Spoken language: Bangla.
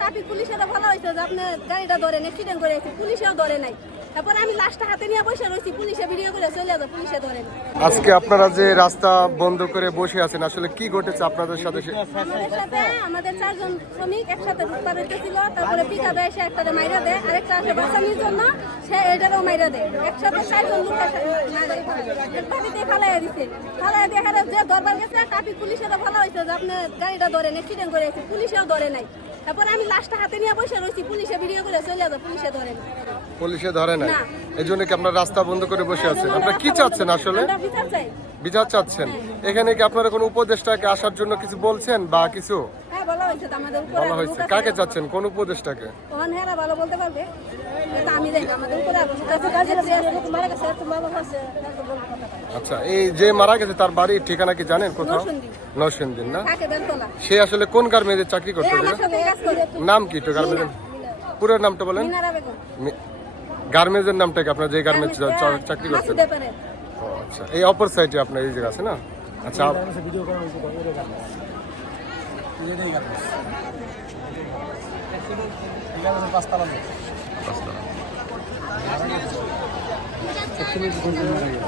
ট্রাফিক পুলিশের ভালো হয়েছে যে আপনি গাড়িটা ধরেন অ্যাক্সিডেন্ট করে গেছে পুলিশেও ধরে নাই। তারপর আমি লাস্টটা হাতে নিয়ে বসে রয়েছি পুলিশে ভিডিও করে চলে যাব পুলিশে ধরে আজকে আপনারা যে রাস্তা বন্ধ করে বসে আছেন আসলে কি ঘটেছে আপনাদের সাথে? আমাদের সাথে আমাদের চারজন শ্রমিক একসাথে ঢুকতে হইতেছিল তারপরে পিক আপে এসে একটা মাইরা দেয় আরেকটা আসে বাঁচানোর জন্য সে এটারও মাইরা দেয়। একসাথে চারজন লোক বাড়িতে ফালাই দিছে। ফালাই দিয়ে হেরে যে দরবার গেছে ট্রাফিক পুলিশের ভালো হয়েছে যে আপনি গাড়িটা ধরেন অ্যাক্সিডেন্ট করে গেছে পুলিশেও ধরে নাই। তারপর আমি লাস্টটা হাতে নিয়ে বসে রয়েছি পুলিশে ভিডিও করে চলে যাব পুলিশে ধরে। পুলিশে ধরে না। এই জন্য কি আপনারা রাস্তা বন্ধ করে বসে আছেন? আপনারা কি চাচ্ছেন আসলে? বিচার চাচ্ছেন? এখানে কি আপনারা কোনো উপদেষ্টাকে আসার জন্য কিছু বলছেন বা কিছু? হ্যাঁ বলা হয়েছে কাকে চাচ্ছেন? কোন উপদেষ্টাকে? ভালো বলতে পারবে। আমি আমাদের উপরে আচ্ছা এই যে মারা গেছে তার বাড়ির ঠিকানা কি জানেন কোথাও? নরসিংদী। নরসিংদীর না? সে আসলে কোন গার্মেন্টে চাকরি করতে করে। নাম কি একটু গার্মেন্টের পুরো নামটা বলেন। গার্মেন্টসের নামটা কি? আপনার যে গার্মেন্টস চাকরি করছেন? মাসুদে পারে। ও আচ্ছা এই অপর সাইডে আপনার এই জায়গা আছে না? আচ্ছা পাঁচতলা। Cảm ơn mọi người.